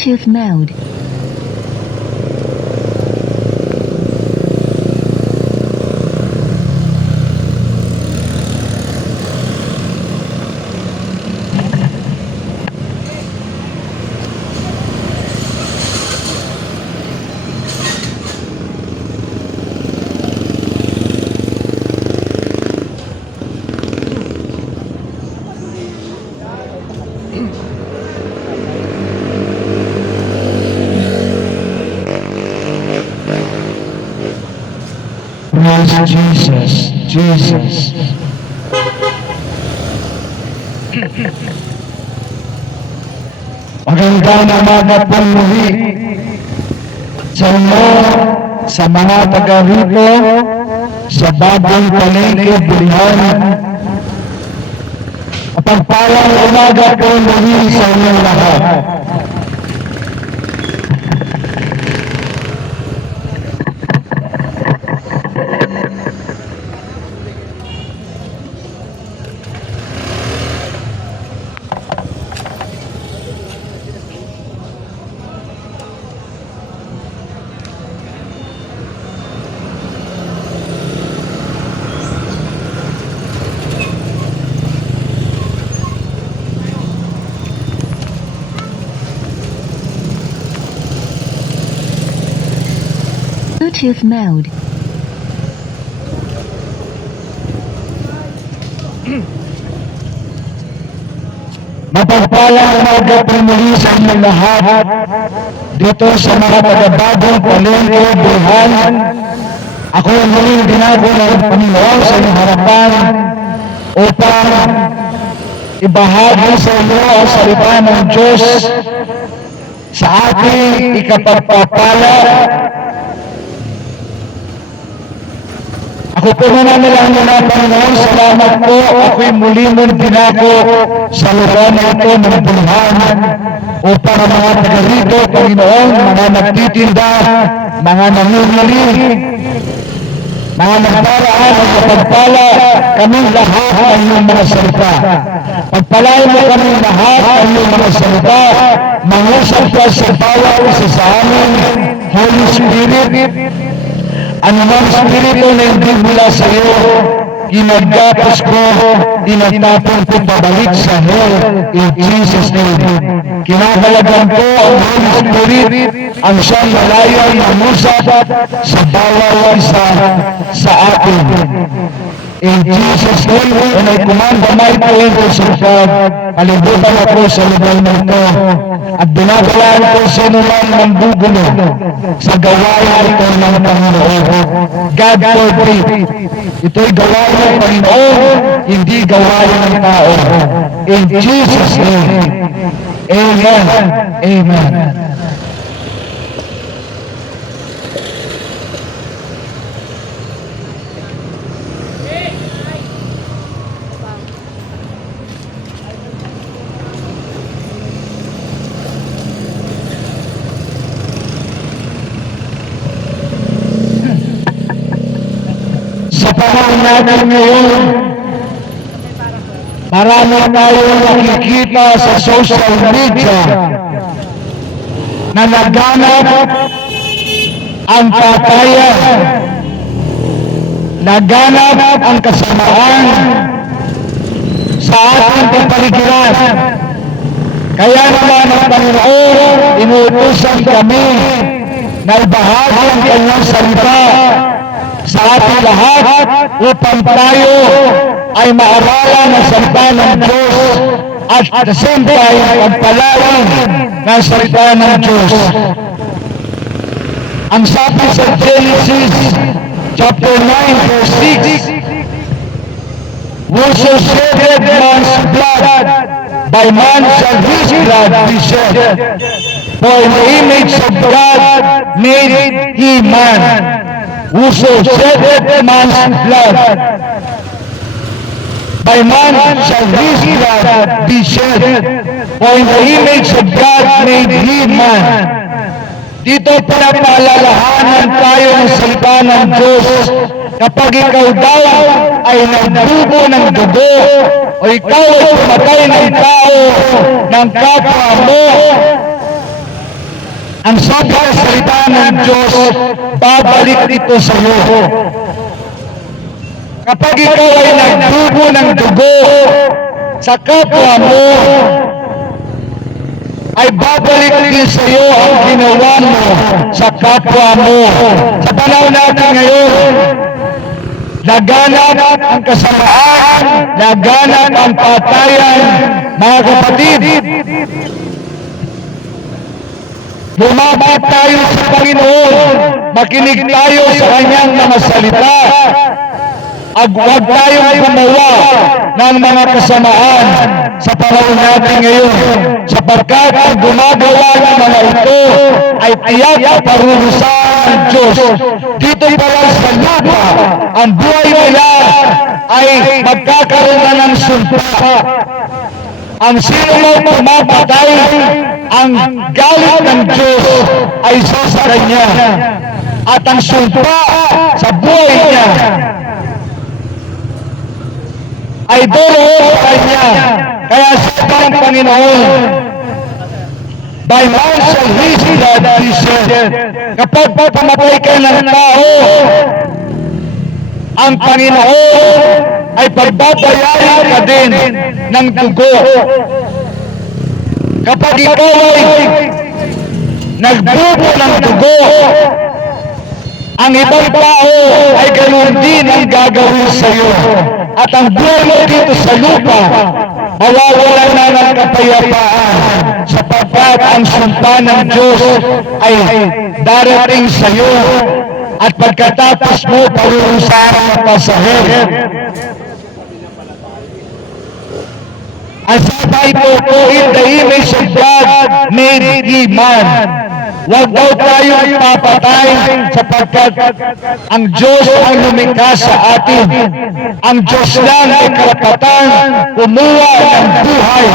Bluetooth mode. Praise Jesus, Jesus. Magandang umaga po muli sa inyo, sa mga taga rito, sa bagong palengke Bilihan. Mapagpalang umaga po muli sa inyong lahat. Bluetooth mode. Mapagpalang umaga po muli sa inyong lahat dito sa mga taga-bagong palengke Bilihan. Ako ang muling binago ng Panginoon sa inyong harapan upang ibahagi sa inyo ang salita ng Diyos sa ating ikapagpapala. Ako po nananalangin na Panginoon, salamat po. Ako'y muli mong binago sa lugar na ito ng Bilihan upang ang mga taga rito, Panginoon, mga nagtitinda, mga namumuli, mga nagdaraan at kapagpala, kaming lahat ang iyong mga salita. Pagpalain mo kaming lahat ang iyong mga salita, mangusap ka sa bawat isa sa amin, Holy Spirit. Anumang spirito na hindi mula sa iyo, ginagapos ko, tinatapon ko pabalik sa hell in Jesus' name. Kinakalagan ko ang Holy Spirit, ang siyang malayang mamusap sa bawat isa sa atin. In Jesus' name, and I command the mighty angels of God, kalibutan ako sa lugar na ito, at binabalaan ko sa naman ng gugulo sa gawain ito ng Panginoon. God forbid, ito'y gawain ng Panginoon, hindi gawain ng tao. In Jesus' name, Amen. Amen. Sa panahon natin ngayon, marami tayong nakikita sa social media na naganap ang patayan, naganap ang kasamaan sa ating kapaligiran. Kaya naman ang Panginoon, inuutusan kami na ibahagi ang kanyang salita sa ating lahat upang tayo ay maaralan ng salita ng Diyos at at the same time pagpalain ng salita ng Diyos. Ang sabi sa Genesis chapter 9 verse 6, whoso shedded man's blood, by man shall his blood be shed. For in the image of God made he man. Whoso shedded man's blood, by man shall his blood be shed. For in the image of God made he man. Dito pinapaalalahanan tayo ng salita ng Diyos. Kapag ikaw daw ay nagdugo ng dugo, o ikaw ay pumatay ng tao, ng kapwa mo, Ang sobrang salita ng Diyos, babalik ito sa iyo. Kapag ikaw ay nagdugo ng dugo sa kapwa mo, ay babalik din sa iyo ang ginawa mo sa kapwa mo. Sa panahon natin ngayon, laganap ang kasamaan, laganap ang patayan, mga kapatid. Lumapit tayo sa Panginoon, makinig tayo sa Kanyang mga salita. Huwag tayong gumawa ng mga kasamaan sa panahon natin ngayon, sapagkat ang gumagawa ng mga ito ay tiyak na parurusahan ng Diyos. Dito pa lang sa lupa, ang buhay nila ay magkakaroon na ng sumpa. Ang sino mang pumapatay, ang galit ng Diyos ay sa kanya, at ang sumpa sa buhay niya ay dolo sa kanya. Kaya sabi ng Panginoon, by man shall his blood be shed. Kapag pamatay ka ng tao, ang Panginoon ay pagbabayaran ka din ng dugo. Kapag ikaw ay nagbubo ng dugo, ang ibang tao ay ganoon din ang gagawin sa iyo. At ang buhay mo dito sa lupa, mawawala na ng kapayapaan, sapagkat ang sumpa ng Diyos ay darating sa iyo. At pagkatapos mo, parurusahan ang pasahero. Ang sabi po, in the image of God made ye man. Huwag daw tayong papatay, sapagkat ang Diyos ang lumikha sa atin. Ang Diyos lang ay karapatan kumuha ng buhay.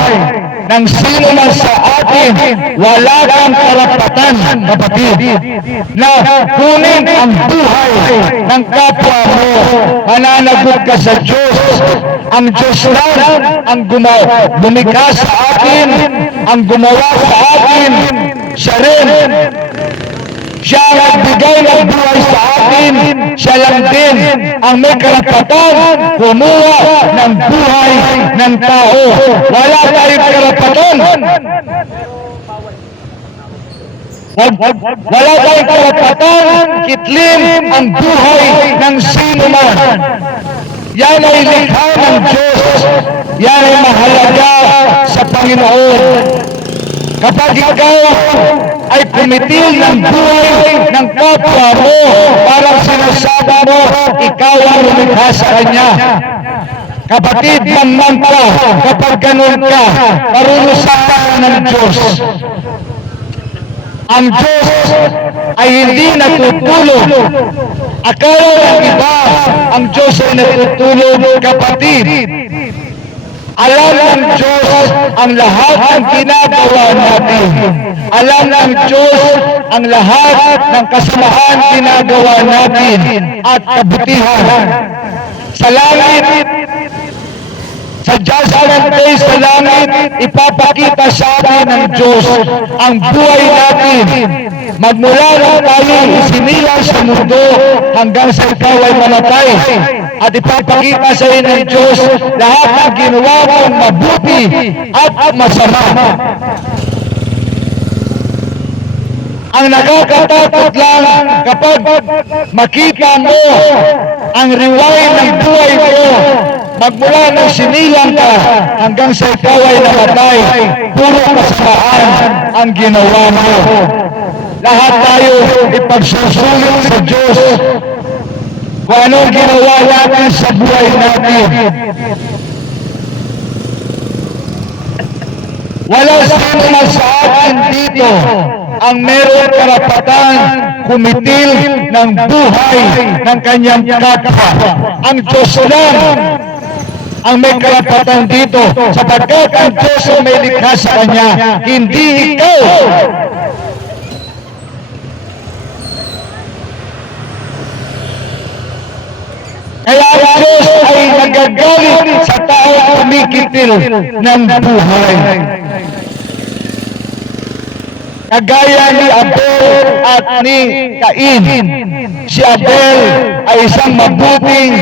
Nang sino man sa atin, wala kang karapatan, kapatid, na kunin ang buhay ng kapwa mo. Mananagot ka sa Diyos. Ang Diyos lang ang lumikha sa atin, ang gumawa sa atin. Siya rin, siya ang nagbigay ng buhay sa atin. Siya lang din ang may karapatan kumuha ng buhay ng tao. Wala tayong karapatan. Wala tayong karapatan kitlim ang buhay ng sino man. Yan ay likha ng Diyos. Yan ay mahalaga sa Panginoon. Kapag ikaw ay pumitil ng buhay ng kapwa mo, parang sinasabi mo, ikaw ang lumikha sa Kanya. Kapatid, man ka, kapag ganun ka, parurusahan ng Diyos. Ang Diyos ay hindi natutulog. Akala ng iba, ang Diyos ay natutulog, kapatid. Alam ng Diyos ang lahat ng ginagawa natin. Alam ng Diyos ang lahat ng kasamaan ginagawa natin at kabutihan. Sa langit, sa judgment day sa langit, ipapakita sa atin ng Diyos ang buhay natin. Magmula nang tayo isinilang sa mundo hanggang sa ikaw ay mamatay. At ipapakita sa iyo ng Diyos lahat ng ginawa mong mabuti at masama. Ang nakakatakot lang kapag makita mo ang rewind ng buhay mo, magmula ng sinilang ka hanggang sa ikaw ay namatay, puro kasamaan ang ginawa mo. Lahat tayo ipagsusulit sa Diyos kung anong ginawa natin sa buhay natin. Wala sino man sa atin dito ang meron karapatan kumitil ng buhay ng kanyang kapwa. Ang Diyos lang ang may karapatan dito, sapagkat ang Diyos ang may likha sa Kanya, hindi ikaw. Kaya ang Diyos ay nagagalit sa tao kumikitil ng buhay. kagaya ni Abel at ni Cain. Si Abel ay isang mabuting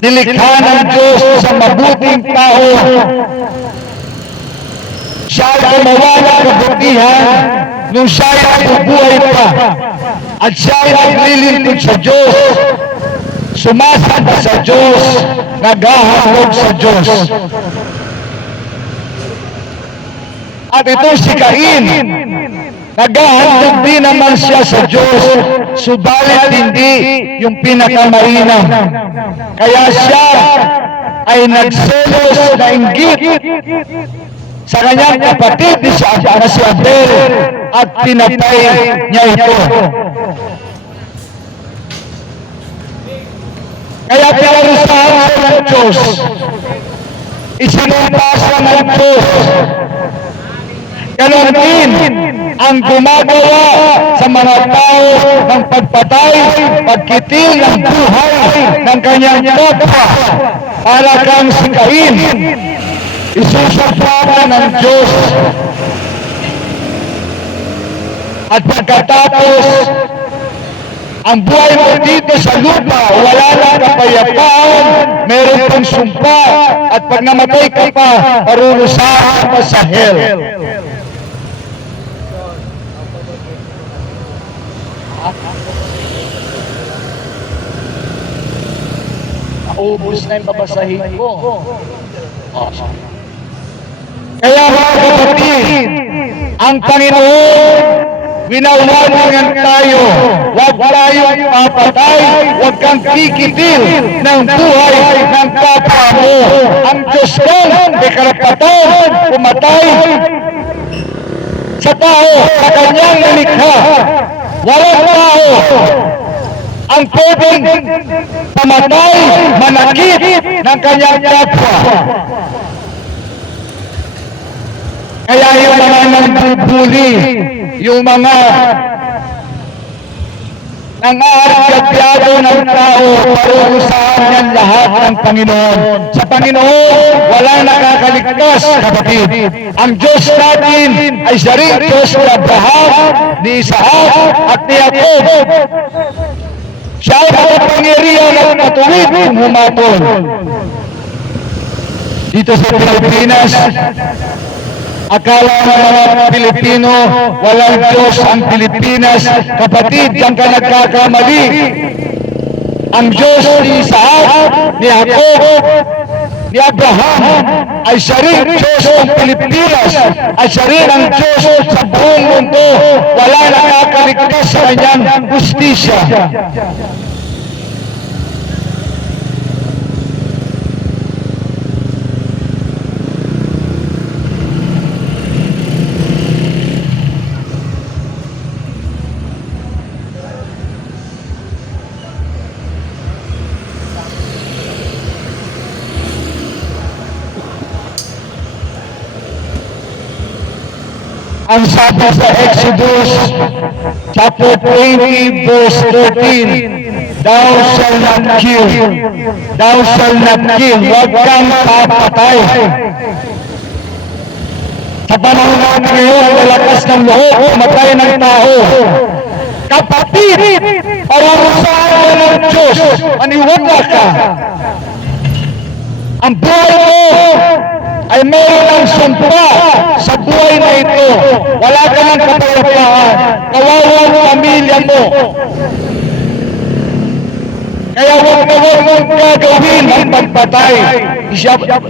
nilikha ng Diyos, isang mabuting tao. Siya ay gumawa ng kabutihan nung siya ay nabubuhay pa. At siya ay naglilingkod sa Diyos, sumasamba sa Diyos, naghahandog sa Diyos. At ito si Cain, naghahandog din naman siya sa Diyos, subalit hindi yung pinakamainam. Kaya siya ay nagselos na inggit sa kanyang kapatid na si Abel at pinatay niya ito. Kaya pinarusahan siya ng Diyos, isinumpasan ng Diyos. Ganon din ang gumagawa sa mga tao ng pagpatay, pagkitil ng buhay ng kanyang kapwa. Para kang si Cain, isusumpahan ng Diyos. At pagkatapos, ang buhay mo dito sa lupa, wala nang kapayapaan, meron pang sumpa, at pag namatay ka pa, parurusahan ka pa sa hell. Naubos na yung babasahin ko. Kaya mga kapatid, ang Panginoon, winawaningan tayo, huwag tayong papatay, huwag kang kikitil ng buhay ng kapwa mo. Ang Diyos kong may karapatan pumatay sa tao, sa kanyang nalikha. Walang tao ang pwedeng pamatay, manakit ng kanyang kapwa. Kaya yung mga nambubuli, yung mga nangaargabyado ng tao, parurusahan yan lahat ng Panginoon. Sa Panginoon, walang nakakaligtas, kapatid. Ang Diyos natin ay siya rin Diyos ni Abraham, ni Isaac, at ni Jacob. Siya ay makapangyarihan at matuwid kung humatol. Dito sa Pilipinas, akala ng mga Pilipino, walang Diyos ang Pilipinas. Kapatid, diyan ka nagkakamali. Ang Diyos ni Isaac, ni Jacob, ni Abraham, ay siya rin Diyos ng Pilipinas, ay siya rin ang Diyos sa buong mundo. Wala nakakaligtas sa kanyang hustisya. Ang sabi sa Exodus chapter 20 verse 13, Thou shalt not kill. Thou shalt not kill. Huwag kang papatay. Sa panahon natin ngayon, lalakas ng loob, pumatay ng tao. Kapatid, parurusahan mo ng Diyos, maniwala ka. Ang buhay mo ay meron ng sumpa sa buhay na ito. Wala ka ng kapayapaan. Kawawa ang pamilya mo. Kaya huwag mong gagawin ang pagpatay.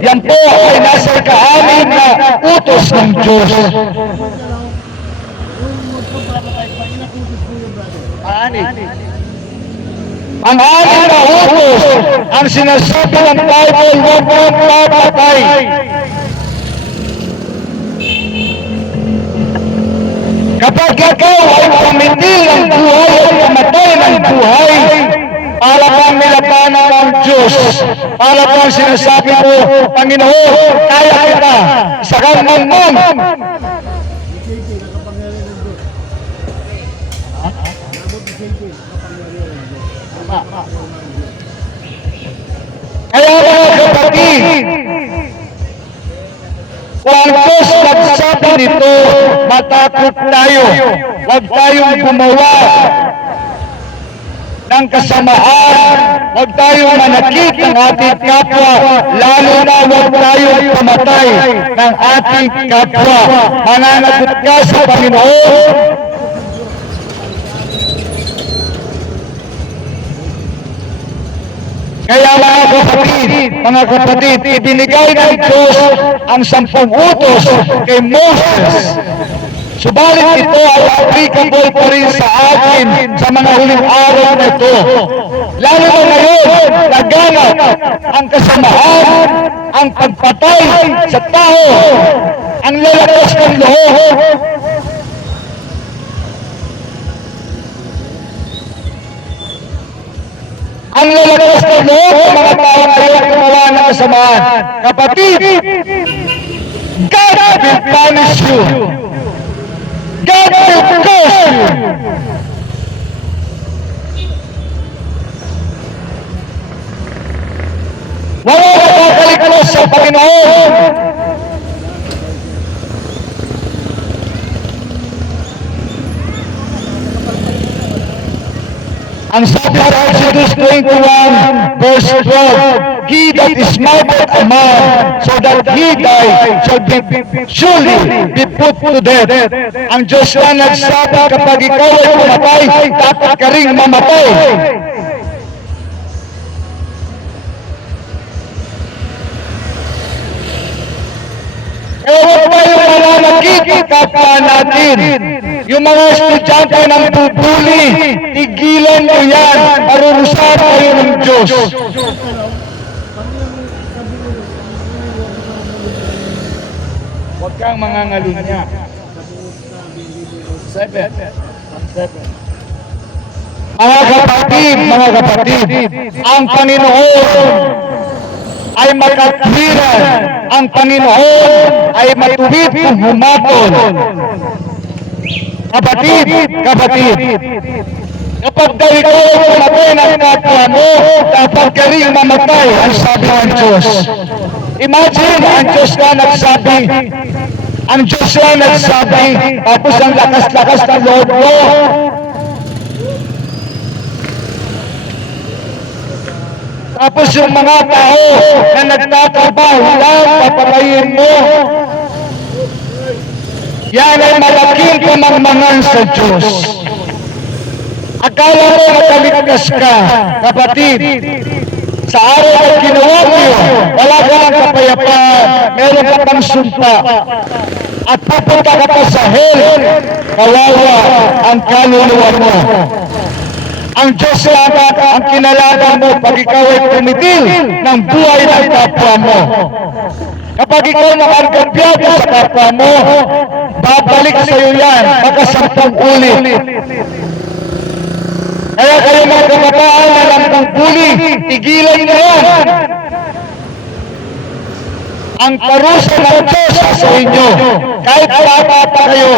Yan po ay nasa kaamin na utos ng Diyos. Ang anim na utos, ang sinasabi ng Bible, huwag mong papatay. Kapag ikaw ay pumitil ng buhay at kamatay ng buhay, para bang nilabanan ng Diyos, para bang sinasabi mo, Panginoon, kaya kita, isa kang mangmang. Kaya mga kapatid, kung ang Diyos nagsabi natin ito, matakot tayo. Huwag tayong gumawa ng kasamaan. Huwag tayong manakit ng ating kapwa, lalo na huwag tayong pumatay ng ating kapwa. Mananagot ka sa Panginoon. Kaya mga kapatid, ibinigay ng Diyos ang 10 utos kay Moses. Subalit ito ay applicable pa rin sa atin sa mga huling araw na ito. Lalo na ngayon, laganap ang kasamaan, ang pagpatay sa tao, ang lalakas ng loob. Ang lalakas ng loob ng mga tao ngayon gumawa ng kasamaan. Kapatid, God will punish you. God will curse you. Wala na kakaligtas sa Panginoon. Ang sabi sa Exodus 21 verse 12, He that is smited a man so that he die shall be surely be put to death. Ang Diyos na nagsabi, kapag ikaw ay pumatay, dapat ka ring mamatay. Kaya huwag tayong malalagit kapwa natin. Yung mga estudyante ng bubuli, tigilan mo yan, parurusahan kayo ng Diyos. Huwag kang mangangalunya. 7. Mga kapatid, ang Panginoon ay makatwiran. Ang Panginoon ay matuwid kung humatol. Kapatid, kapag daw ikaw ay pumatay ng kapwa mo, dapat ka rin mamatay, ang sabi ng Diyos. Imagine, ang Diyos na nagsabi, tapos ang lakas-lakas ng loob mo. Tapos yung mga tao na nagtatrabaho lang, papatayin mo. Yan ay malaking kamangmangan sa Diyos. Akala mo nakaligtas ka, kapatid. Sa araw na ginawa mo, wala ka ng kapayapaan, meron ka pang sumpa. At pupunta ka pa sa hell, kawawa ang kaluluwa mo. Ang Diyos lang ang kinalaban mo pag ikaw ay tumitil ng buhay ng kapwa mo. Kapag ikaw nakagabiyado sa kapwa mo, babalik sa iyo yan, magkasampung ulit. Kaya kayo mga kabataan na lamang puli, tigilan na yan. Ang parusa ng Diyos sa inyo, kahit bata pa kayo.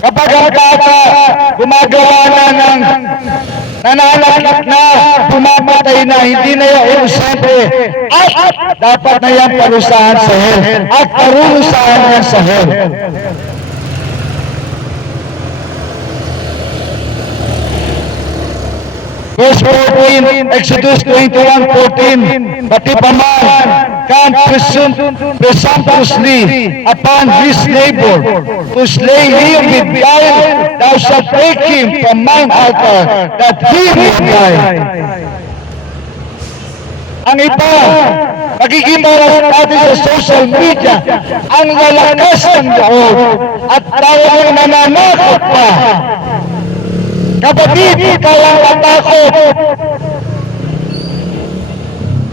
Kapag ang bata gumagawa na ng nananakit na, pumamatay na, hindi na yan inusabi. At dapat na yan parusahan sa hell. At parusahan yan sa hell. Verse 14, Exodus 21:14, pati paman can presumptuously upon his neighbor to slay him with guile, thou shalt take him from mine altar, that he may die. Ang iba, magiging maras natin sa social media, ang lalakas ng loob at tayong nananakot pa. Kapatid, ikaw ang natakot.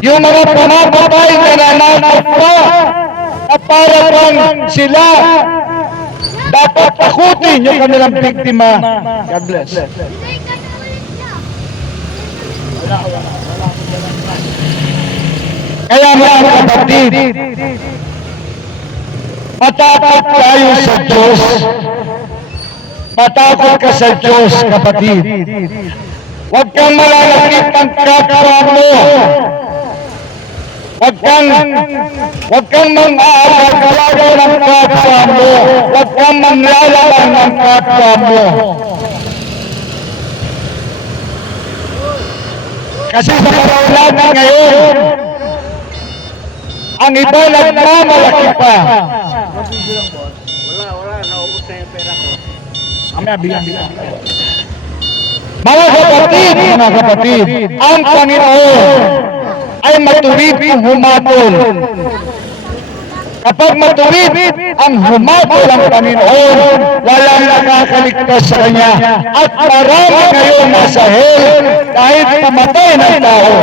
Yung mga pumapatay na nananakot pa, at para bang sila, dapat takutin yung kanilang biktima. God bless. Kaya mga kapatid, matakot tayo sa Diyos. Matakot ka sa Diyos, kapatid. Huwag kang malalakit ng kapwa mo. Huwag kang mang-aagaw ng kapwa mo. Huwag kang manglalaban ng kapwa mo. Kasi sa panahon natin ngayon, ang iba nagmamalaki pa. Wala, naubos na yung pera ko. Mamaya, bilang. Mga kapatid, ang Panginoon ay matuwid ang humatol. Kapag matuwid ang humatol ang Panginoon, walang nakakaligtas sa Kanya. At marami ngayon nasa hell kahit pamatay ng tao.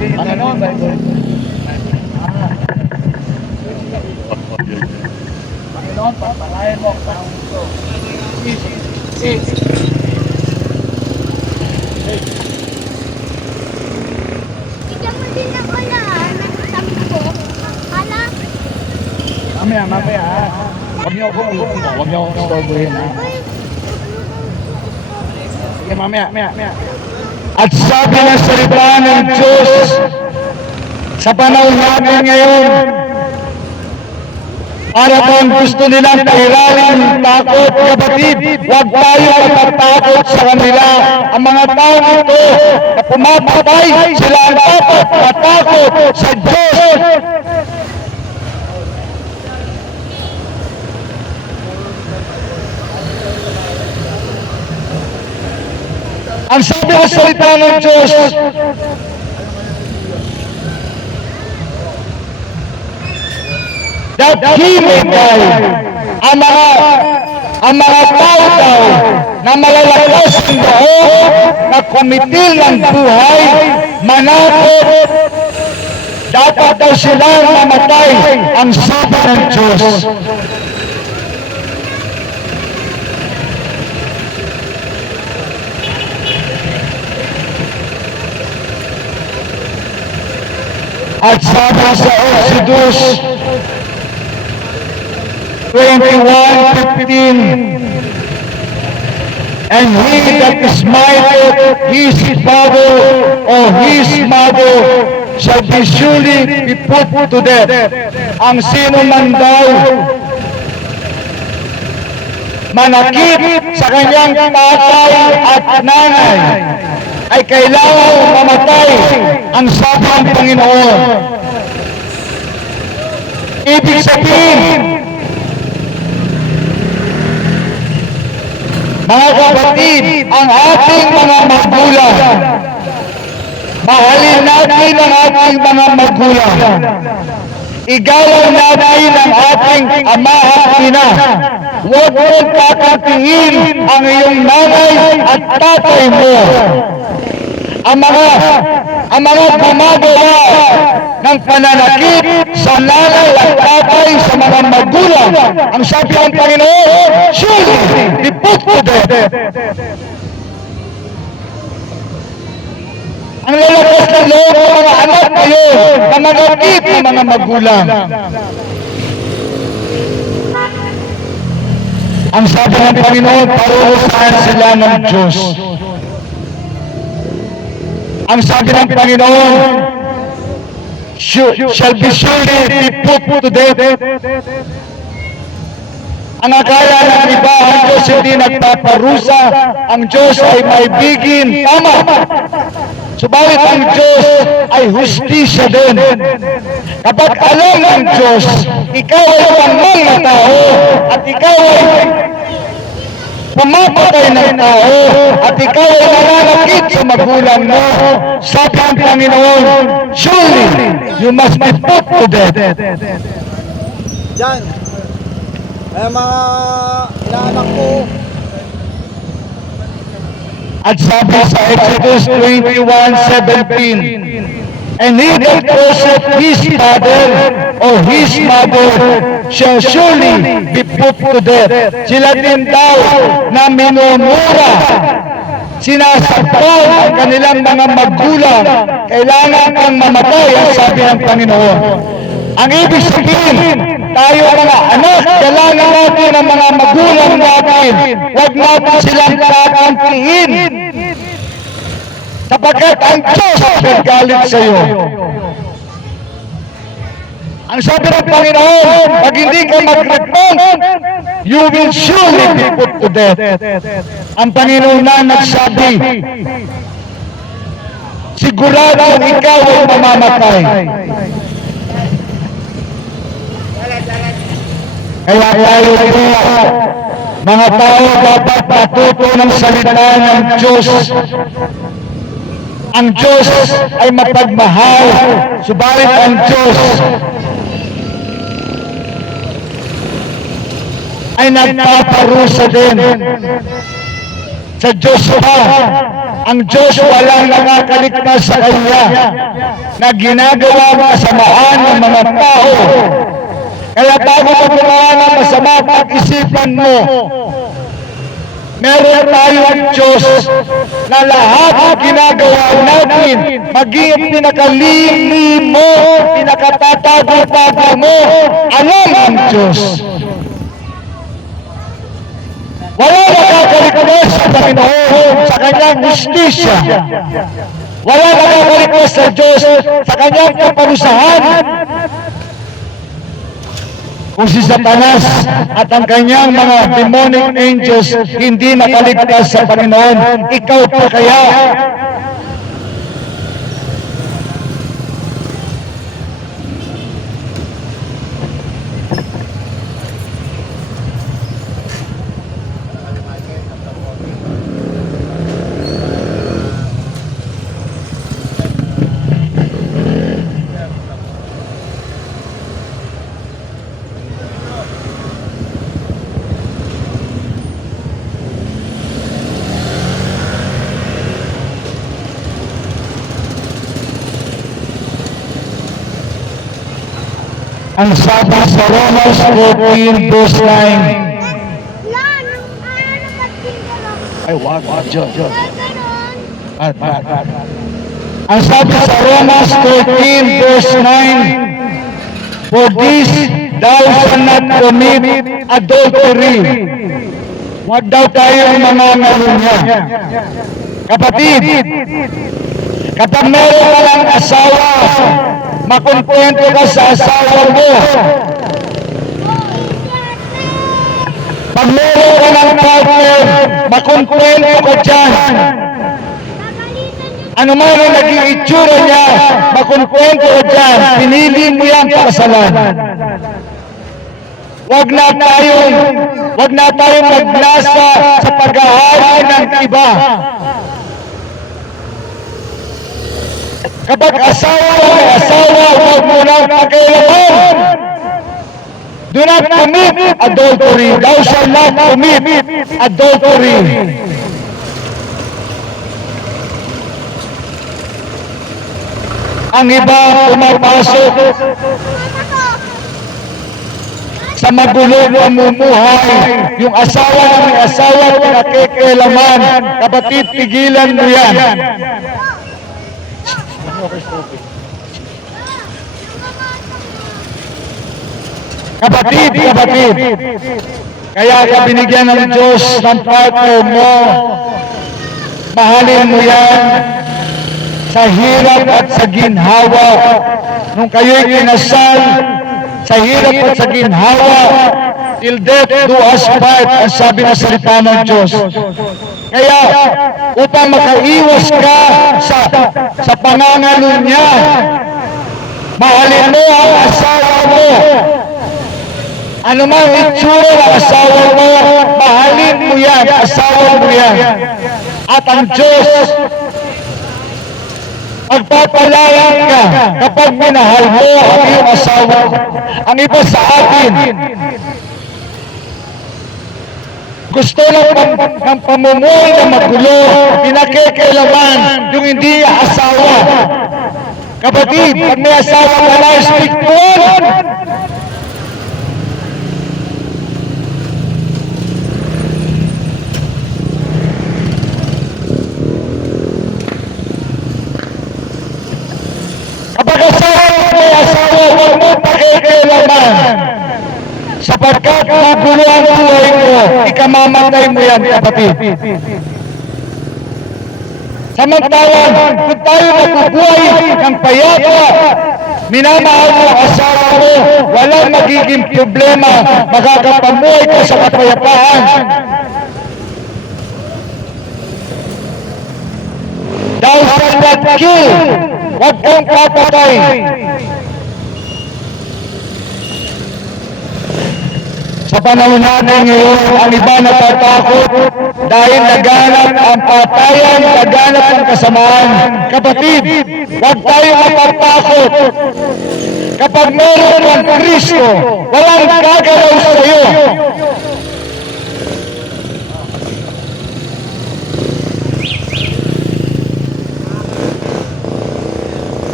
Panginoon, Panginoon, papalayan mo ang taong ito. Bigyan mo din ako na nasasabi ko. Hala, Mamaya. Huwag niyo akong istorbohin, ha? Sige, mamaya. At sabi ng salita ng Diyos, sa panahon natin ngayon, para kung gusto nilang pairalin ng takot, kapatid, huwag tayo matatakot sa kanila. Ang mga tao ito na pumapatay, sila ang dapat matakot sa Diyos. Ang sabi ng salita ng Diyos, that He may die. Ang mga tao daw na malalakas ang loob, na kumitil ng buhay, manakot, dapat daw silang mamatay. Ang sabi ng Diyos. At sabi sa Exodus 21:15, and he that smiteth his father or his mother shall be surely be put to death. Ang sino man daw manakit sa kanyang tatay at nanay ay kailangan mamatay, ang sabi ng Panginoon. Ibig sabihin, mga kapatid, ang ating mga magulang, mahalin natin ang ating mga magulang. Igalang natin ang ating ama at ina. Huwag mong kakantiin ang iyong nanay at tatay mo. Ang mga gumagawa ng pananakit sa nanay at tatay sa mga magulang, ang sabi ng Panginoon, surely be put to death. Ang lalakas ng loob ng mga anak ngayon na manakit ng mga magulang. Ang sabi ng Panginoon, parusahan sila ng Diyos. Ang sabi ng Panginoon, shall be surely be put to death. Ang akala ng iba, ang Diyos hindi nagpaparusa, ang Diyos ay maibigin. Tama. Subalit ang Diyos ay hustisya din. Kapag alam ng Diyos, ikaw ay pangmang na tao at ikaw ay pumapatay ng tao at ikaw ay nananakit sa magulang mo, sabi ang Panginoon, surely you must be put to death. Diyan, ay mga inaanak ko, At sabi sa Exodus 21:17, and he that curseth his father or his mother shall surely be put to death. Sila din daw na minumura, sinasaktan ang kanilang mga magulang, kailangan kang mamatay, ang sabi ng Panginoon. Ang ibig sabihin, tayo mga anak, kailangan natin ang mga magulang natin. Huwag natin silang kakantiin. Sa sapagkat ang Diyos naggalit sa iyo. Ang sabi ng Panginoon, pag hindi ka mag-repent, you will surely be put to death. Ang Panginoon na nagsabi, sigurado ikaw ay mamamatay. Kaya tayo po, mga tao, dapat matuto ng salita ng Diyos. Ang Diyos ay mapagmahal, subalit ang Diyos ay nagpaparusa din. Sa Diyos pa, ang Diyos walang nakakaligtas sa Kanya na ginagawa ang kasamaan ng mga tao. Kaya bago mo gumawa ng masama, pag-isipan mo, meron tayong Diyos na lahat ng ginagawa natin, maging pinakalimlim mo, pinakatatago-tago mo, alam ang Diyos. Wala nakakaligtas sa Panginoon sa kanyang justisya. Wala nakakaligtas sa Diyos sa kanyang kaparusahan. Kung si Satanas at ang kanyang mga demonic angels hindi nakaligtas sa Panginoon, ikaw pa kaya? Ang sabi sa Romans 14 verse 9. Lan, ano nagtingalo? Ay, wag, Diyos. Ganon. Ang sabi sa Romans 13 verse 9, for this thou shalt not commit adultery. Wag daw tayong mangangalunya. Kapatid, kapag meron ka ng asawa, makontento ka sa asawa mo. Pag meron ka ng partner, makontento ka dyan. Ano man ang naging itsura niya, makontento ka dyan. Pinili mo yan pakasalan. Wag na tayong magnasa sa pag-ahari ng iba. Kapag asawa o may asawa, huwag mo lang pakialaman. Do not commit adultery. Thou shalt not commit adultery. Ang iba pumapasok sa magulong pamumuhay. Yung asawa na may asawa, pinakikialaman. Kapatid, pigilan mo yan. Kapatid, kaya ka binigyan ng Diyos ng partner mo. Mahalin mo yan sa hirap at sa ginhawa. Nung kayo'y kinasal, sa hirap at sa ginhawa, till death do us part, ang sabi ng salita ng Diyos. Kaya, upang makaiwas ka sa pangangalunya, mahalin mo ang asawa mo. Ano man itsura ng asawa mo, mahalin mo yan, asawa mo yan. At ang Diyos, magpapalayan ka kapag minahal mo ang iyong asawa. Ang iba sa atin, gusto ng pamumuhay na magulo, pinakikialaman yung hindi asawa. Kapatid, pag may asawa ka na, speak to one. Kapag may asawa, huwag mo pakikialaman. Sapagkat magulo ang buhay mo, ikamamatay mo yan, kapatid. Samantalang kung tayo nabubuhay ng payapa, minamahal mo ang asawa mo, walang magiging problema, makakapamuhay ka sa kapayapaan. Thou shalt not kill, huwag kang papatay. Sa panahon natin ngayon, ang iba natatakot dahil naganap ang patayan, naganap ang kasamaan. Kapatid, huwag tayo matatakot. Kapag meron ang Kristo, walang gagalaw sa iyo.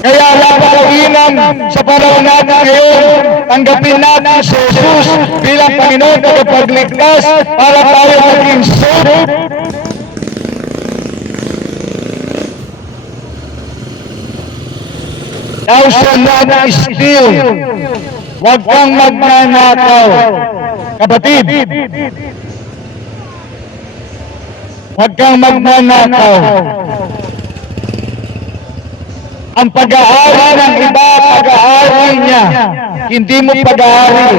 Kaya napakainam sa panahon natin ngayon, tanggapin natin si Jesus bilang Panginoon na kapagligtas para tayo maging saved. Thou shalt not steal. Huwag kang magnanakaw. Kapatid, huwag kang magnanakaw. Ang pag-aari ng iba, pag-aari niya. Hindi mo pag-aari.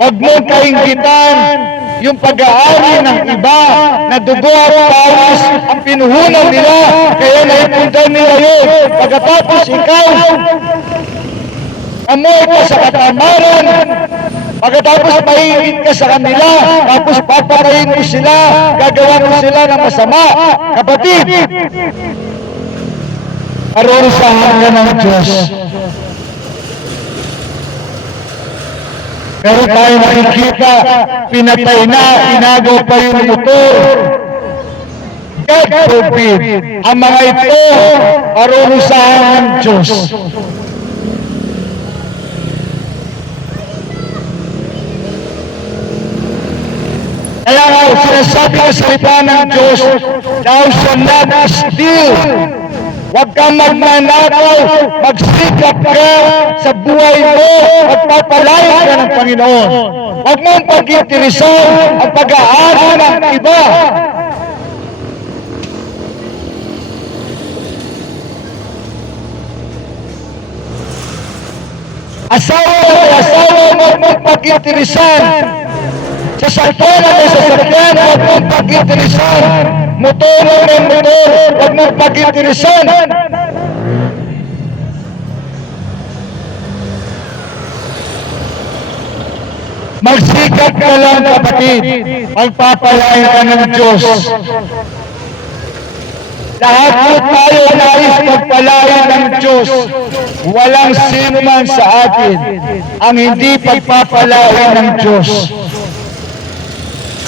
Huwag mo kainggitan yung pag-aari ng iba na dugo at pawis ang pinuhunan nila. Kaya naipunta nila yun. Pagkatapos ikaw, amoy ka sa katamaran. Pagkatapos maingit ka sa kanila, tapos papatayin mo sila, gagawa mo sila ng masama. Kapatid, parurusahan ka ng Diyos. Pero tayo nakikita, pinatay na, inagaw pa yung motor. God forbid, ang mga ito, parurusahan ng Diyos. Kaya nga, sinasabi ng salita ng Diyos, thou shalt not steal. Huwag kang magnanakaw, magsikap ka sa buhay mo, magpapalayan ka ng Panginoon. Huwag mong pag-itirisan ang pag-aari ng iba. Asawa huwag mong pag-itirisan. Sasakyan ang sasakyan, huwag mong pag-itirisan. Motor ng motor, huwag mong pag-itirisan. Magsikap ka lang, kapatid. Magpapalain ka ng Diyos. Lahat po tayo nais magpalain ng Diyos. Walang sinuman sa atin ang hindi pagpapalain ng Diyos.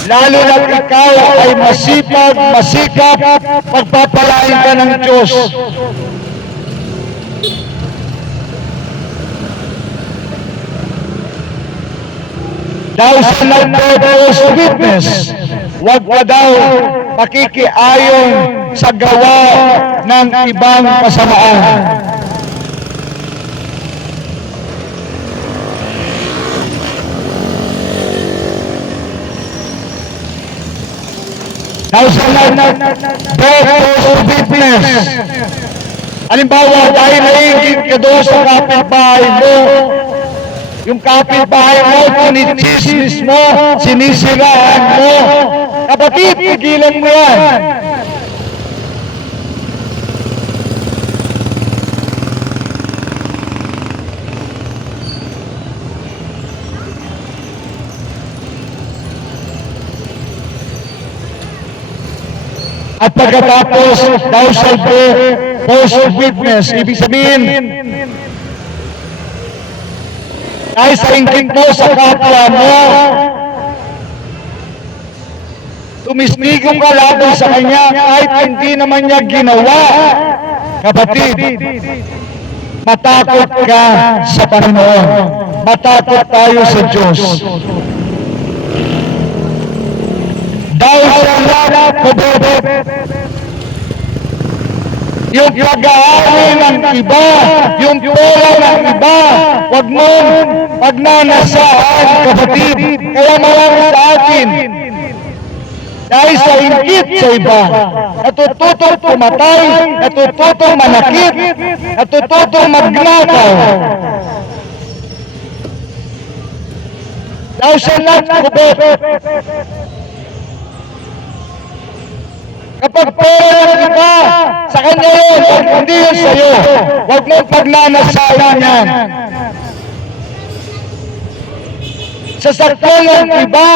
Lalo na ikaw ay masipag, masikap, pagpapalain ka ng Diyos. Thou shalt not bear false witness. Huwag ka daw pakikiayon sa gawa ng ibang kasamaan. Thou shalt not bear false witness. Halimbawa, dahil naingit ka doon sa kapitbahay mo, yung kapitbahay mo, sinismis mo, sinisiraan mo. Kapatid, pigilan mo yan. At pagkatapos, thou shalt bear false witness. Ibig sabihin, dahil sa ingkit mo sa kapwa mo, tumistigong ka laban sa kanya kahit hindi naman niya ginawa. Kapatid, matakot ka sa Panginoon. Matakot tayo sa Diyos. Dahil sa lahat, yung pag-aari ng iba, yung pera ng iba, huwag mong pagnanasaan, kapatid. Kaya marami sa atin, dahil sa inggit sa iba, natututong pumatay, natututong manakit, natututong magnakaw. Thou shalt not covet. Kapag pera ng iba, sa kanya yun, hindi yun sa'yo. Huwag mong pagnanasayan yan. Sasakyan ng iba,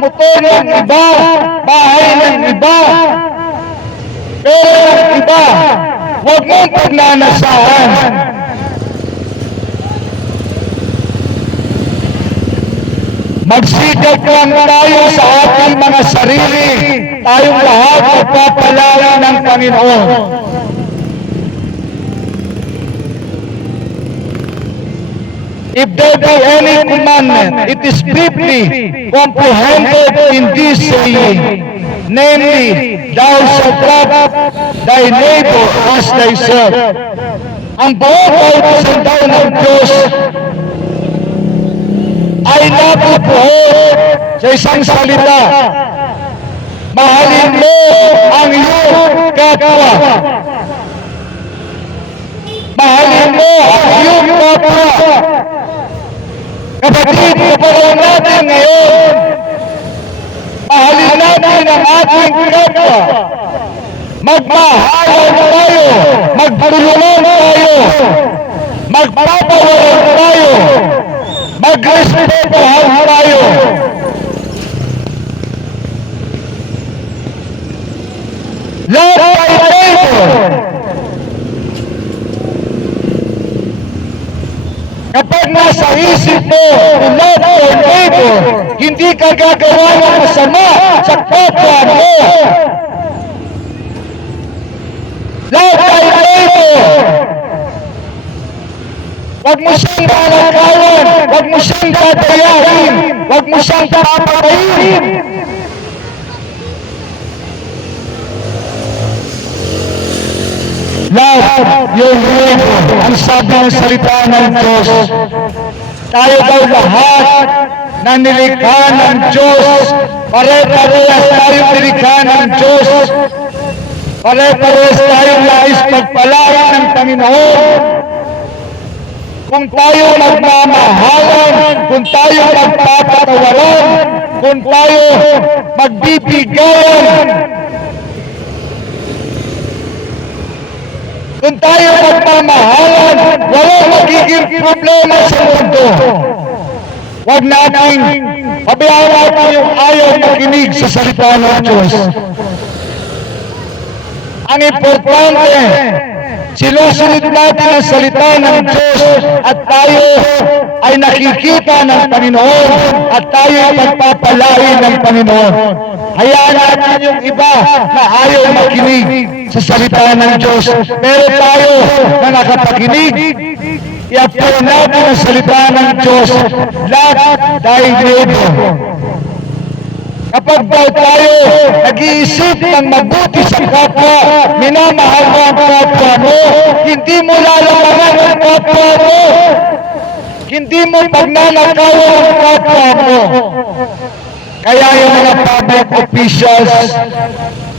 motor ng iba, bahay ng iba, pera ng iba, huwag mong pagnanasahan. Magsikap lang tayo sa ating mga sarili, tayong lahat magpapalaya ng Panginoon. If there be any commandment, it is briefly comprehended in this saying, namely, thou shalt love thy neighbor as thyself. Ang buong kautusan daw ng Diyos ay nabubuo sa isang salita. Mahalin mo ang iyong kapwa. Mahalin mo ang iyong kapwa. Kapatid, kapatid natin ngayon, mahalin natin ang ating kapwa. Magmahalan tayo, magtulungan tayo, magpapawalan tayo, magrespetuhan tayo. Love thy neighbor. Kapag nasa isip mo, love your neighbor, hindi ka gagawa ng masama sa kapwa mo. Love thy neighbor. Huwag mo siyang lalakawan, huwag mo siyang dadayahin, huwag mo siyang papatayin. Love your neighbor, ang sabi ng salita ng Diyos. Tayo daw lahat na nilikha ng Diyos, pare-parehas tayong nilikha ng Diyos, pare-parehas tayong nais pagpalaya ng Panginoon. Kung tayo magmamahalan, kung tayo magpapatawaran, kung tayo magbibigayan, kung tayo magmamahalan, walang magiging problema sa mundo. Huwag nating pabayaan natin yung ayaw makinig sa salita ng Diyos. Ang importante, sinusunod natin ang salita ng Diyos at tayo ay nakikita ng Panginoon at tayo ay pagpapalain ng Panginoon. Hayaan natin yung iba na ayaw makinig sa salita ng Diyos. Pero tayo na nakapakinig, i-apply natin ang salita ng Diyos. Love thy neighbor. Kapag daw tayo nag-iisip ng mabuti sa kapwa, minamahal mo ang kapwa mo, hindi mo lalamangan ang kapwa mo, hindi mo pagnanakawan ang kapwa mo. Kaya yung mga public officials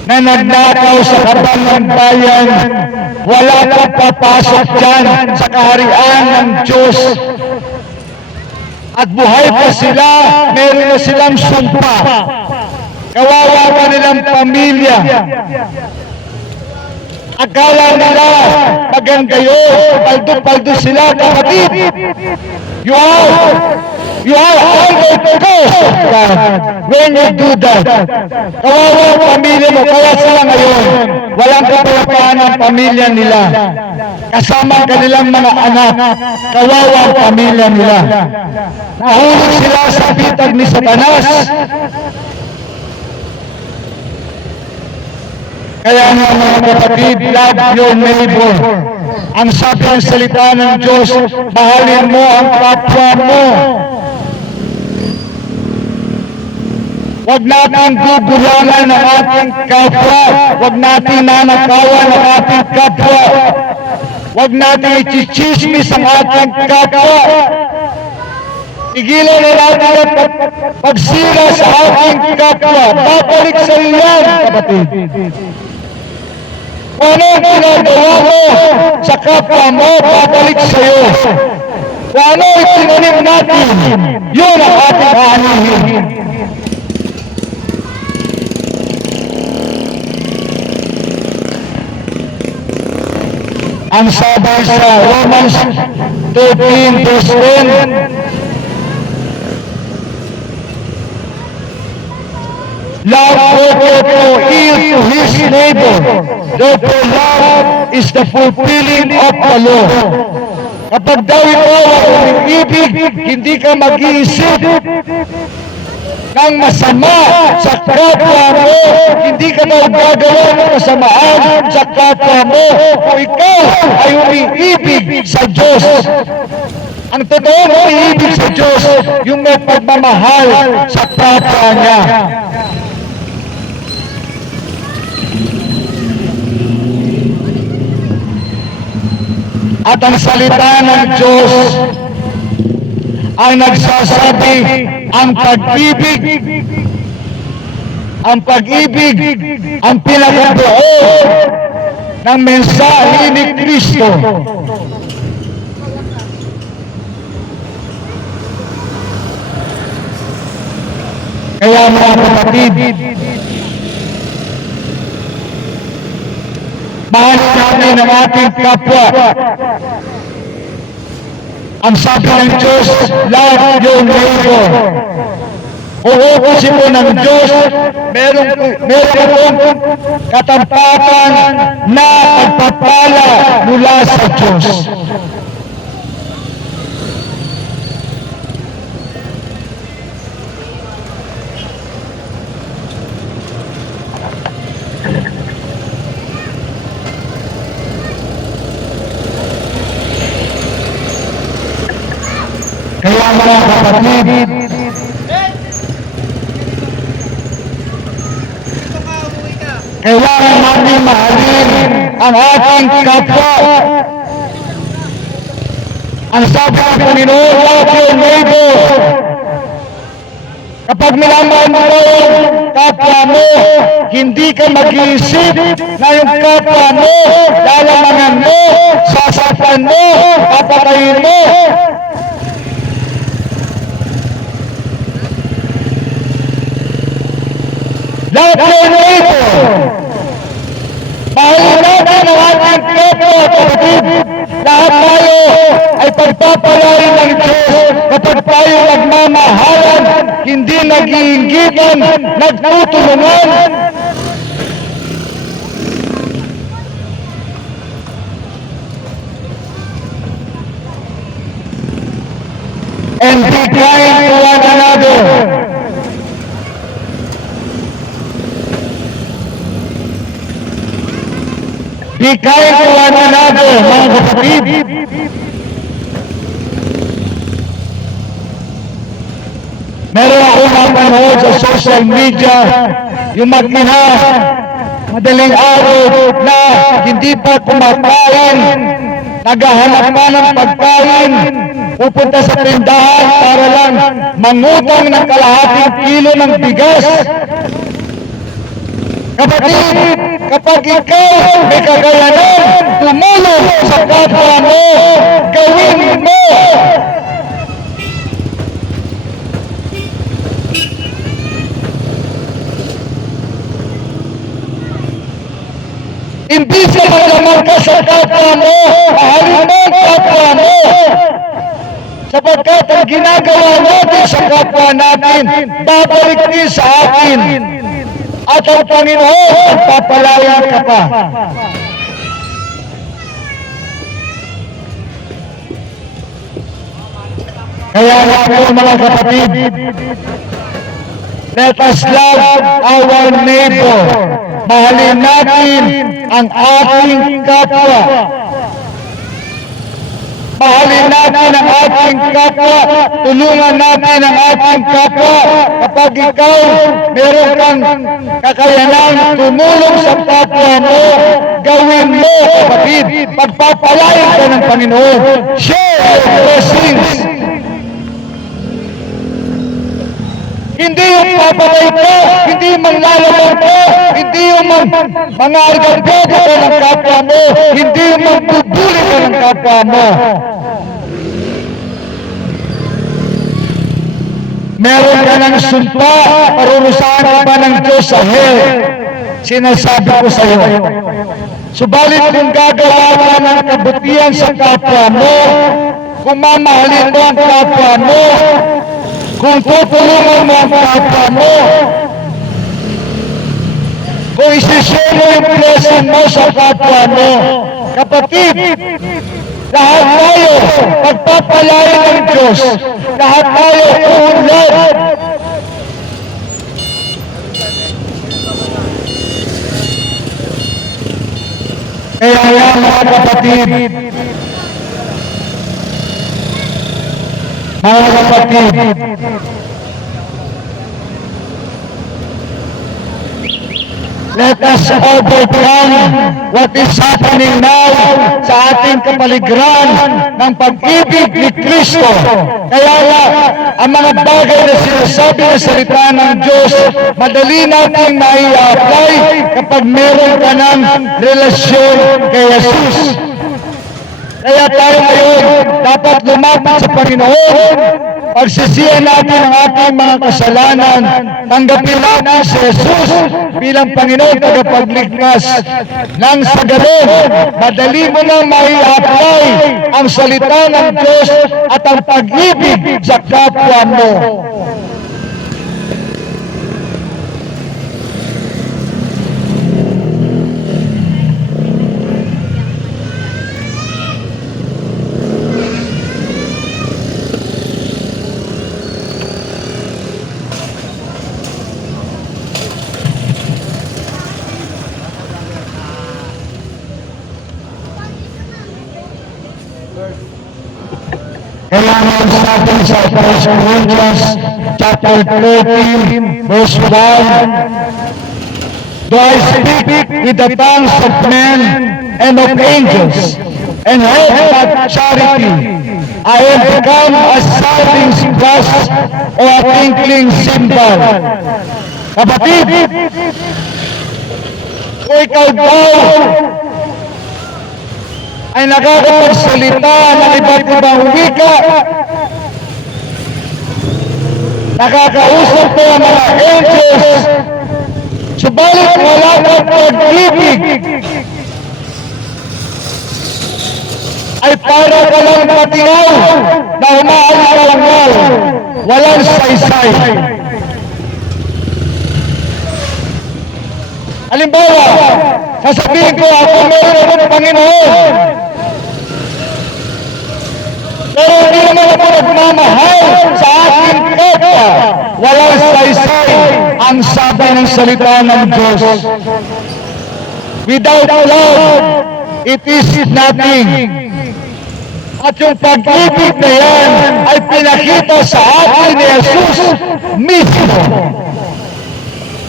na nagnakaw sa kaban ng bayan, wala pang papasok dyan sa kaharian ng Diyos. At buhay pa sila, meron na silang sumpa. Kawawa pa nilang pamilya. Akala nila maganda yun, paldo-paldo sila, kapatid. You are under the curse of God when you do that. Kawawa ang pamilya mo, kaya sila ngayon, walang kapayapaan ang pamilya nila. Kasama ang kanilang mga anak, kawawa ang pamilya nila. Nahulog sila sa bitag ni Satanas. Kaya nga mga kapatid, love your neighbor. Ang sabi ng salita ng Diyos, mahalin mo ang kapwa mo. Huwag natin gugulangan ang ating kapwa. Huwag natin nanakawan ang ating kapwa. Huwag natin i-chismis ang ating kapwa. Tigilan na natin ang pagsira sa ating kapwa. Babalik sa iyan, kapatid. Kung ano ang ginagawa mo sa kapwa mo, babalik sa iyo. Kung ano ang tinanim natin, yun ang ating aanihin. Ang sabi sa Romans 13 verse 10, love worketh no ill to his neighbor. Therefore, love is the fulfilling of the law. Kapag daw ikaw ang ibig, hindi ka mag-iisip ng masama sa kapwa mo. Hindi ka daw gagawa ng kasamaan sa kapwa mo. Kung ikaw ay umiibig sa Diyos. Ang totoo na umiibig sa Diyos, yung may pagmamahal sa kapwa niya. At ang salita ng Diyos ay nagsasabi, ang pag-ibig, ang pinakabuo ng mensahe ni Kristo. Kaya mga kapatid, mahalin natin ang ating kapwa. Ang sabi ng Diyos, love your neighbor. Uubusin mo ng Diyos, meron akong katampatan na pagpapala mula sa Diyos. Kaya mga kapatid, kailangan natin mahalin ang ating kapwa. Ang sabi ng Panginoon, love your neighbor. Kapag minamahal mo yung kapwa mo, hindi ka mag-iisip na yung kapwa mo, lalamangan mo, sasapan mo, papatayin mo. Love your neighbor. Mahalin natin ang ating kapwa, kapatid. Lahat tayo ay pagpapalain ng Diyos kapag tayo nagmamahalan, hindi nag-iinggitan, nagtutulungan. And be kind to one another. Be kind to one another, mga kapatid. Meron akong napanood sa social media, yung mag-ina, madaling araw na hindi pa kumakain, naghahanap pa ng pagkain, pupunta sa tindahan para lang mangutang ng kalahating kilo ng bigas. Kapatid, kapag ikaw may kakayanan, tumulong sa kapwa mo, gawin mo. Hindi sa maglamang ka sa kapwa mo, mahalin mo ang kapwa mo. Sapagkat ang ginagawa natin sa kapwa natin, babalik din sa atin. At ang Panginoon, papalaya ka pa. Kaya nga po mga kapatid, let us love our neighbor. Mahalin natin ang ating kapwa. Mahalin natin ang ating kapwa. Tulungan natin ang ating kapwa. Kapag ikaw meron kang kakayanan tumulong sa kapwa mo, gawin mo, kapatid. Pagpapalain ka ng Panginoon. Share your blessings. Hindi yung papatay ka, hindi yung manlalaman ka, hindi yung mga argagado ka ng kapwa mo, hindi yung magbubuli ka ng kapwa mo. Meron ka ng sumpa, parurusahan ka ba ng Diyos sa hell? Sinasabi ko sa iyo. Subalit kung gagawa ka ng kabutihan sa kapwa mo, kung mamahalin mo ang kapwa mo, kung tutulungan mo ang kapwa mo, kung isishare mo yung blessing mo sa kapwa mo, kapatid, lahat tayo pagpapalain ng Diyos, lahat tayo uunlad. Kaya yan mga kapatid, let us overcome what is happening now sa ating kapaligiran ng pag-ibig ni Kristo. Kaya nga, ang mga bagay na sinasabi ng salita ng Diyos, madali nating mai-apply kapag meron ka ng relasyon kay Jesus. Kaya tayo ngayon dapat lumapit sa Panginoon, pagsisihan natin ang ating mga kasalanan, tanggapin natin si Jesus bilang Panginoon tagapagligtas. Nang sa ganon, madali mo nang mai-apply ang salita ng Diyos at ang pag-ibig sa kapwa mo. Kailangan natin sa 1 Corinthians chapter 13 verse 1. Do I speak with the tongues of men and of angels and have not charity? I am become a sounding brass or a tinkling cymbal. Kapatid, kung ikaw daw ay nakakapagsalita ng iba't ibang wika, nakakausap mo ang mga angels, subalit wala kang pag-ibig, ay para ka lang patingaw na umaalangal, walang saysay. Halimbawa, sasabihin ko ako meron akong Panginoon, pero hindi naman ako nagmamahal sa aking kapwa, walang saysay ang sabi ng salita ng Diyos. Without love, it is nothing. At yung pag-ibig na yan ay pinakita sa atin ni Jesus mismo.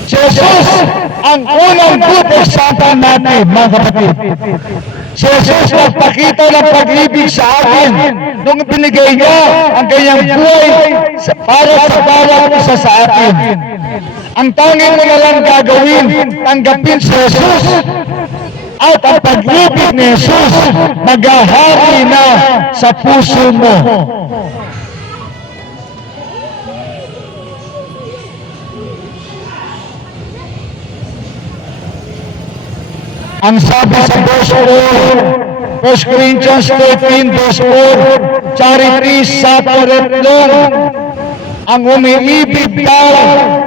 Si Jesus ang unang good example natin, mga kapatid. Si Jesus nagpakita ng pag-ibig sa atin nung binigay niya ang kanyang buhay para sa bawat isa sa atin. Ang tanging mo na lang gagawin, tanggapin si Jesus, at ang pag-ibig ni Jesus maghahari na sa puso mo. Ang sabi sa verse 4, 1 Corinthians 13 verse 4, charity suffereth long. Ang umiibig daw,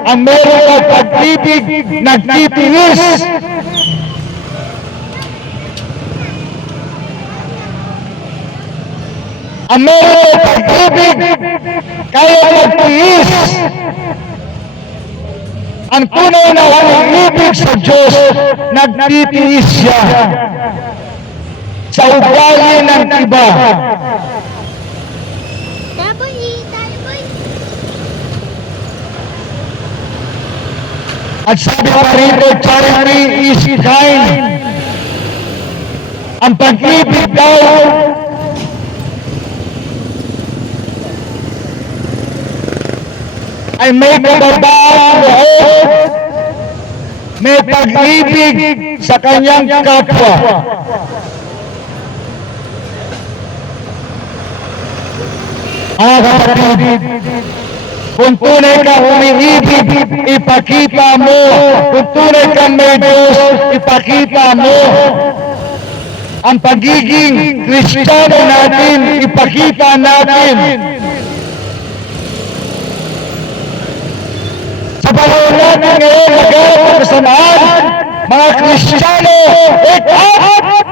ang meron ng pag-ibig, nagtitiis. Ang meron ng pag-ibig, kaya magtiis. Ang tunay na pag-ibig sa Diyos, nagtitiis siya sa ugali ng iba. At sabi pa rito, charity is kind. Ang pag-ibig daw ay may kababaan loob, may pag-ibig sa kanyang kapwa. Mga kapatid, kung tunay ka umiibig, ipakita mo. Kung tunay ka may Diyos, ipakita mo. Ang pagiging Kristiyano natin, ipakita natin. Sa panahon natin ngayon, laganap ang kasamaan, mga Kristiyano, wake up!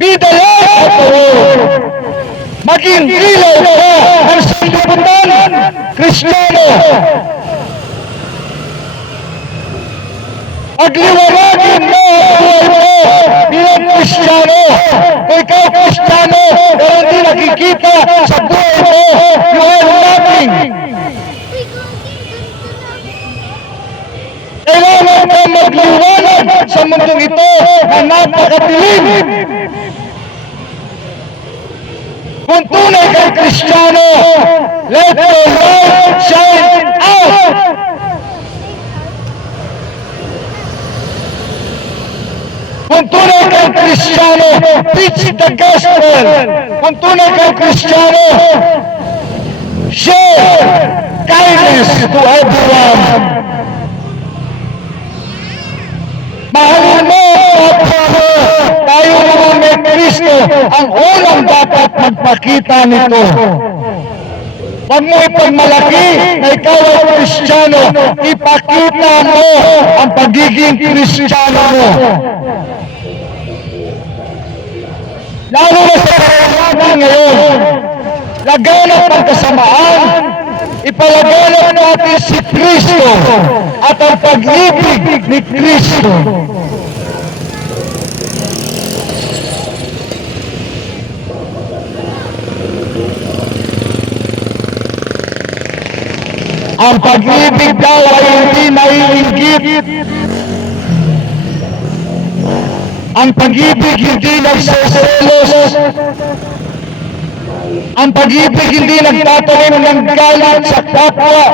Be the light of the world. Maging ilaw ka ng sanlibutan, Kristiyano. Pagliwanagin mo ang buhay mo bilang Kristiyano. Kung ikaw Kristiyano, pero hindi nakikita sa buhay mo, you are nothing. Kailangan ka magliwanag sa mundong ito na napakadilim. Kung tunay kang Kristiyano, let your light shine out. Kung tunay kang Kristiyano, preach the gospel. Kung tunay kang Kristiyano, share kindness to everyone. Mahalin mo, kapwa mo, tayo mga may Kristo, ang unang dapat magpakita nito. Huwag mo ipagmalaki na ikaw ay Kristiyano, ipakita mo ang pagiging Kristiyano mo. Lalo na sa karanasan ngayon, laganap ang kasamaan, ipalaganap natin si Kristo at ang pag-ibig ni Kristo. Ang pag-ibig daw ay hindi naiinggit. Ang pag-ibig hindi nagseselos. Ang pag-ibig hindi nagtatanim ng galit sa kapwa.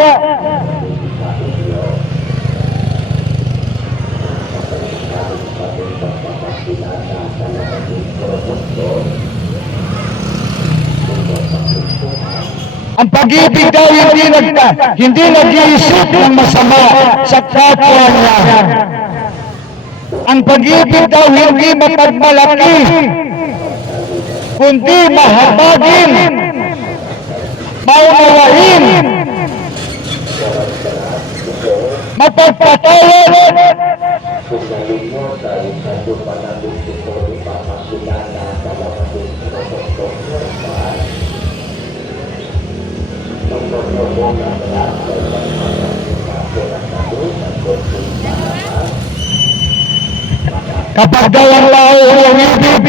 Ang pag-ibig daw hindi nag-iisip ng masama sa kapwa niya. Ang pag-ibig daw hindi mapagmalaki, kundi mahabagin, maunawain, mapagpatawad. Kapag daw ang tao umibig,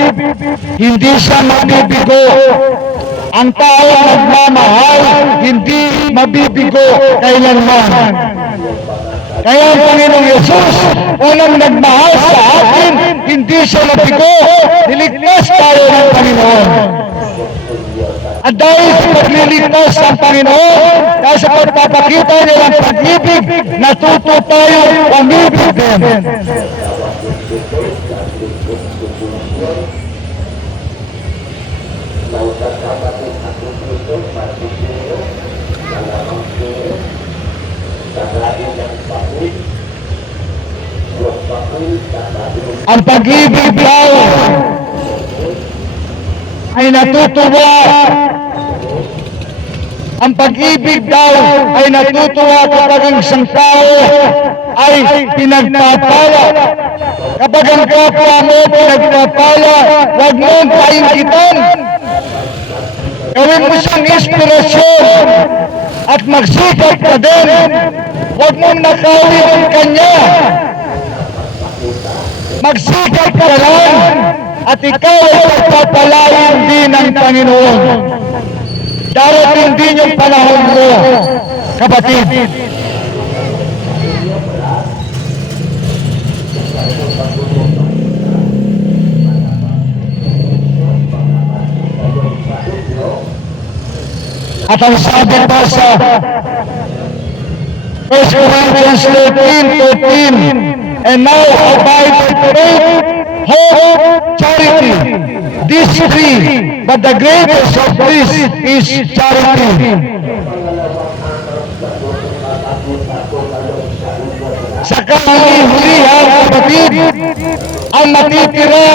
hindi siya mabibigo. Ang tao nagmamahal, hindi mabibigo kailanman. Kaya ang Panginoong Yesus, unang nagmahal sa atin, hindi siya nabigo. Niligtas tayo ng Panginoon. At dahil sa pagliligtas ng Panginoon, dahil sa pagpapakita niya ng pag-ibig, natuto tayo umibig din. Ang pag-ibig daw ay natutuwa. Ang pag-ibig daw ay natutuwa kapag ang isang tao ay pinagpapala. Kapag ang kapwa mo pinagpapala, huwag mong painggitan. Gawin mo siyang inspirasyon at magsikap ka din. Huwag mong nakawin ang kanya. Magsikap ka lang at ikaw ay pagpapalain din ng Panginoon. Darating din yung panahon mo, kapatid. At ang sabi pa sa 1 Corinthians 13:13, and now abide faith, hope, charity. These three, but the greatest of these is charity. Sa kahuli-hulihan, kapatid, ang matitira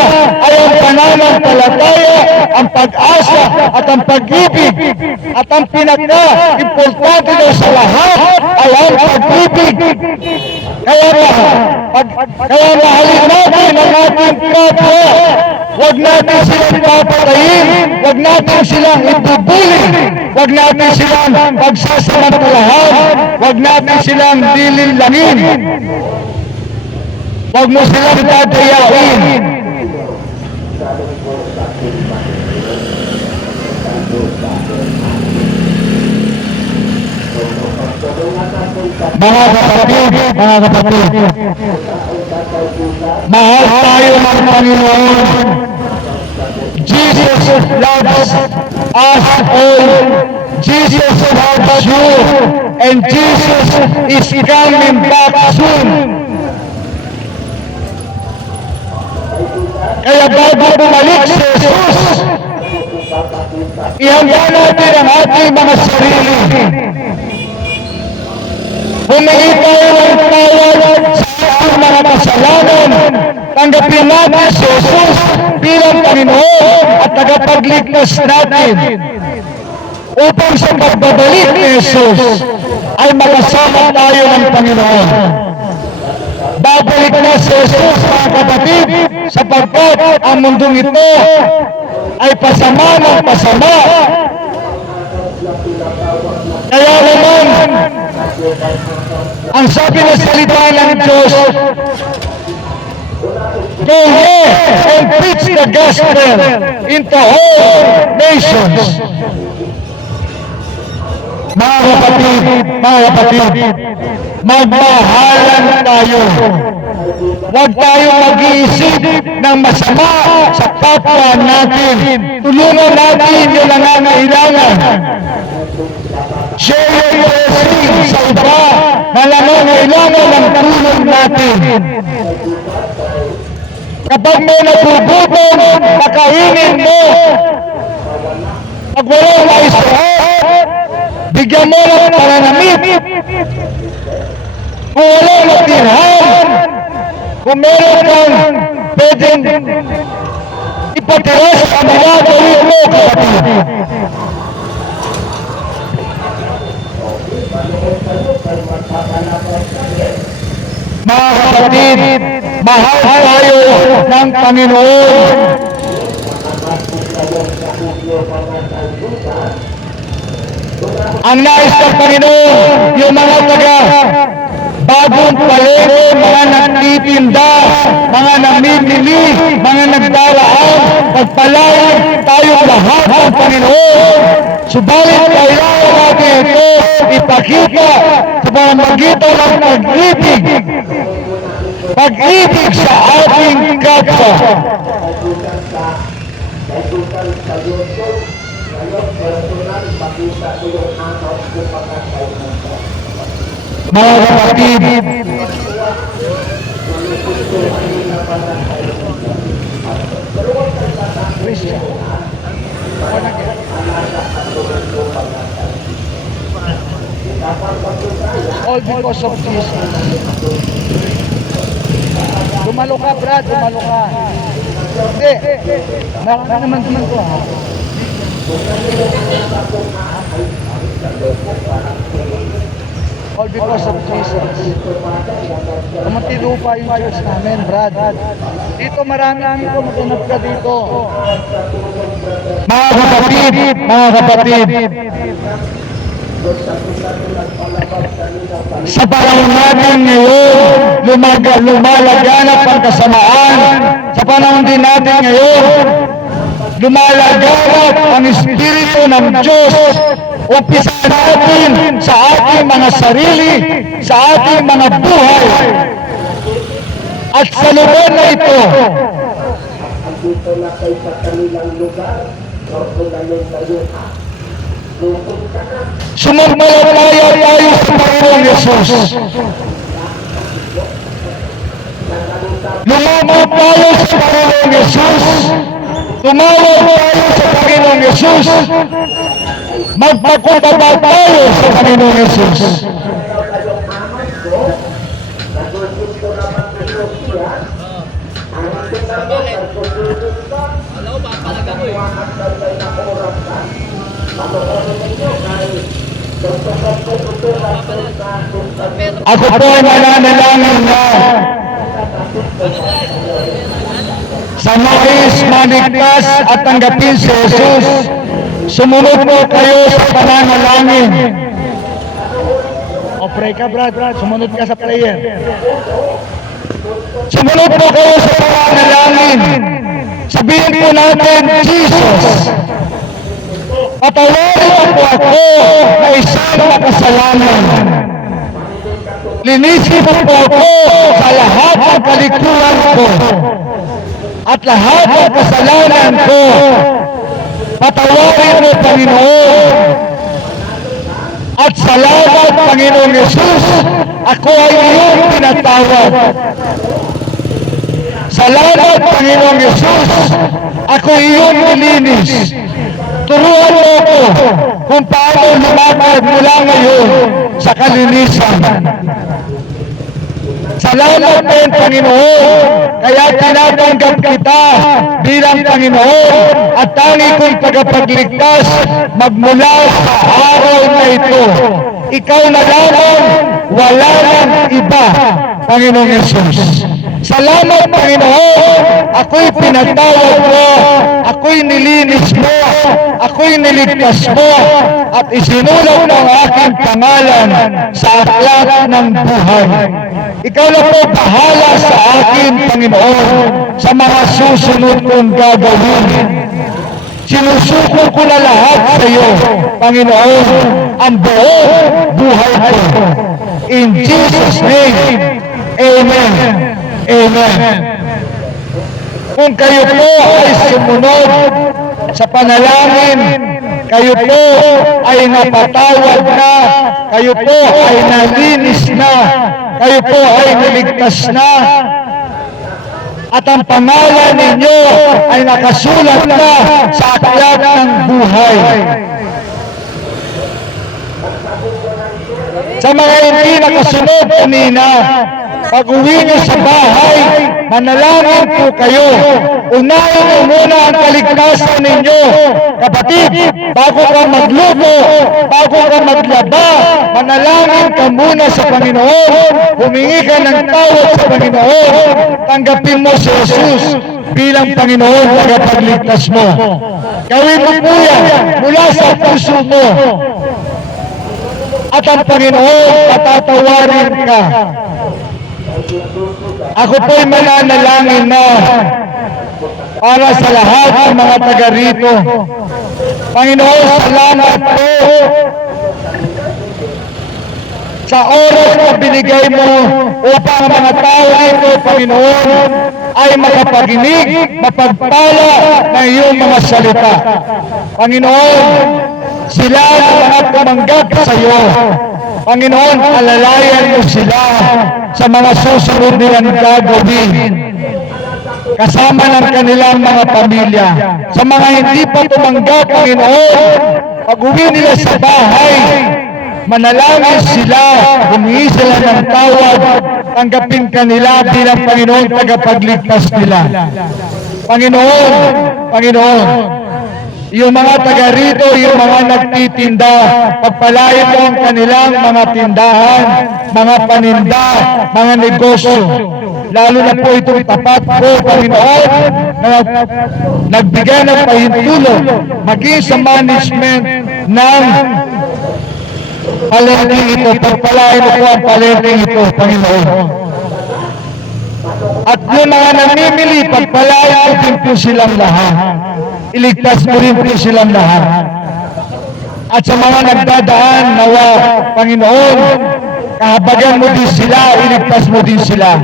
ay ang pananampalataya, ang pag-asa at ang pag-ibig. At ang pinaka-importante daw sa lahat ay ang pag-ibig. Kaya mahalin natin ang ating kapwa. Huwag natin silang papatayin, huwag natin silang ibubuli, huwag natin silang pagsasamantalahan, huwag natin silang dilinlangin, huwag mo silang dadayain. Mga kapatid, mahal tayo ng Panginoon. Jesus loves us all. Jesus loves you. And Jesus is coming back soon. Kaya bago bumalik si Jesus, ihanda natin ang ating mga sarili. Humingi tayo ng tawad sa ating mga kasalanan. Tanggapin natin si Jesus bilang Panginoon at tagapagligtas natin. Upang sa pagbabalik ni Jesus ay makasama tayo ng Panginoon. Babalik na si Jesus, mga kapatid, sapagkat ang mundong ito ay pasama ng pasama. Kaya naman, ang sabi na salita ng Diyos, go ye and preach the gospel into all nations. Mga kapatid, magmahalan tayo. Huwag tayo mag-iisip ng masama sa kapwa natin. Tulungan natin yung nangangailangan. Share your blessing sa iba na nangangailangan ng tulong natin. Kapag may nagugutom, pakainin mo. Pag walang maisuot, bigyan mo ng pananamit. Kung walang natirhan, kung meron kang pwedeng ipatira sa mga gawin mo, kapatid. Mga kapatid, mahal tayo ng Panginoon. Ang nais ng Panginoon, yung mga bagong palengke, mga nagtitinda, mga namimili, mga nagdaraan, pagpalayan tayo lahat ng Panginoon. Subalit kailangan natin ito ipakita sa pamamagitan ng pag-ibig. Pag-ibig sa ating kapwa. Mga kapatid, all because of Jesus. Dumalo ka, Brad, dumalo ka. Hindi, marami naman to ha. All because of Jesus. Kamatilupa yung church namin, Brad. Dito marami dito, maganap ka dito. Mga kapatid, sa panahon natin ngayon, lumalaganap ang kasamaan. Sa panahon din natin ngayon, lumalaganap ang Espiritu ng Diyos. Umpisa natin sa ating mga sarili, sa ating mga buhay. At sa lugar na ito, Sumampalataya tayo sa Panginoong Yesus. Lumapit tayo sa Panginoong Yesus. Tumawag tayo sa Panginoong Yesus. Magpakumbaba tayo sa Panginoong Yesus. Ako po ay mananalangin na sa nais maligtas at tanggapin si Jesus. Sumunod po kayo sa pananalangin. O pray ka, Brad. Sumunod ka sa prayer. Sumunod po kayo sa pananalangin. Sabihin po natin, Jesus, patawarin mo po ako na isang makasalanan. Linisin mo po ako sa lahat ng kalikuan ko at lahat ng kasalanan ko. Patawarin mo, Panginoon. At salamat, Panginoong Yesus, ako ay iyong pinatawad. Salamat, Panginoong Yesus, ako iyong nilinis. Turuan mo ko kung paano lumakad mula ngayon sa kalinisan. Salamat din, Panginoon, kaya tinatanggap kita bilang Panginoon at tangi kong tagapagligtas magmula sa araw na ito. Ikaw na lamang, wala nang iba, Panginoong Yesus. Salamat, Panginoon, ako'y pinatawad mo, ako'y nilinis mo, ako'y niligtas mo, at isinulat ang aking pangalan sa aklat ng buhay. Ikaw na po bahala sa akin, Panginoon, sa mga susunod kong gagawin. Sinusuko ko na lahat sa iyo, Panginoon, ang buong buhay ko. In Jesus' name, Amen. Amen. Kung kayo po ay sumunod sa panalangin, kayo po ay napatawad na, kayo po ay nalinis na, kayo po ay niligtas na, at ang pangalan ninyo ay nakasulat na sa aklat ng buhay. Sa mga hindi nakasunod kanina, pag-uwi niyo sa bahay, manalangin po kayo. Unahin niyo muna ang kaligtasan ninyo. Kapatid, bago ka magluto, bago ka maglaba, manalangin ka muna sa Panginoon. Humingi ka ng tawad sa Panginoon. Tanggapin mo si Jesus bilang Panginoon tagapagligtas mo. Gawin mo po yan mula sa puso mo. At ang Panginoon patatawarin ka. Ako po'y mananalangin na para sa lahat ng mga taga rito. Panginoon, salamat po sa oras na binigay mo upang ang mga tao rito, Panginoon, ay makapaginig, mapagpala ng iyong mga salita. Panginoon, sila ang mga tumanggap sa iyo. Panginoon, alalayan mo sila sa mga susunod nilang gagawin. Kasama ng kanilang mga pamilya. Sa mga hindi pa tumanggap, Panginoon, pag-uwi nila sa bahay, manalangin sila, humingi sila ng tawad, tanggapin kanila bilang Panginoon tagapagligtas nila. Panginoon, Panginoon, yung mga taga rito, yung mga nagtitinda, pagpalain mo ang kanilang mga tindahan, mga paninda, mga negosyo. Lalo na po itong tapat po, Panginoon, na nagbigay ng pahintulong, maging sa management ng palengke ito. Pagpalain mo po ang palengke ito, Panginoon. At yung mga namimili, pagpalain mo din po silang lahat. Iligtas mo rin po silang lahat. At sa mga nagdadaan, nawa, Panginoon, kahabagan mo din sila, iligtas mo din sila.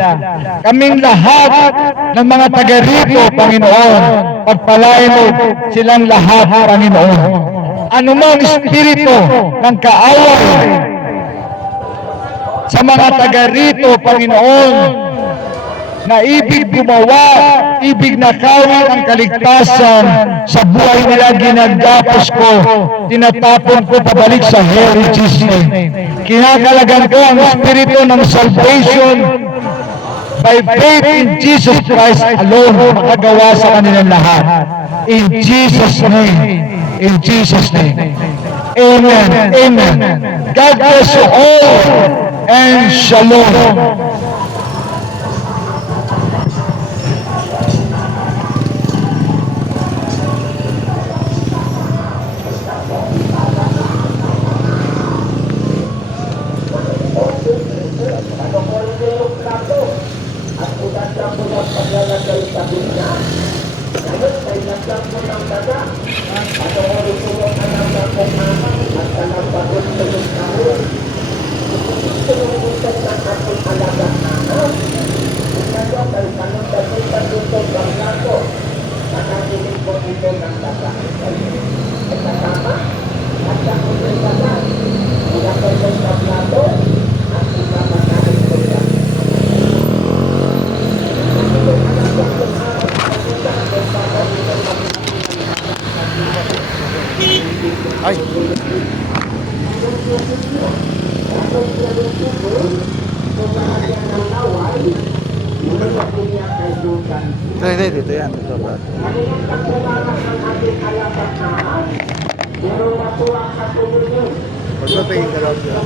Kaming lahat ng mga taga rito, Panginoon, pagpalain mo silang lahat, Panginoon. anumang espiritu ng kaaway sa mga taga rito, Panginoon, na ibig gumawa, ibig nakawin ang kaligtasan sa buhay nila, ginagapos ko, tinatapon ko pabalik sa hell in Jesus' name. Kinakalagan ko ang espiritu ng salvation by faith in Jesus Christ alone, makagawa sa kanilang lahat. In Jesus' name. In Jesus' name. Amen. Amen. God bless you all and shalom. Ay. Hindi, dito yan. Dito ba? Pagpapagin ka lang siya.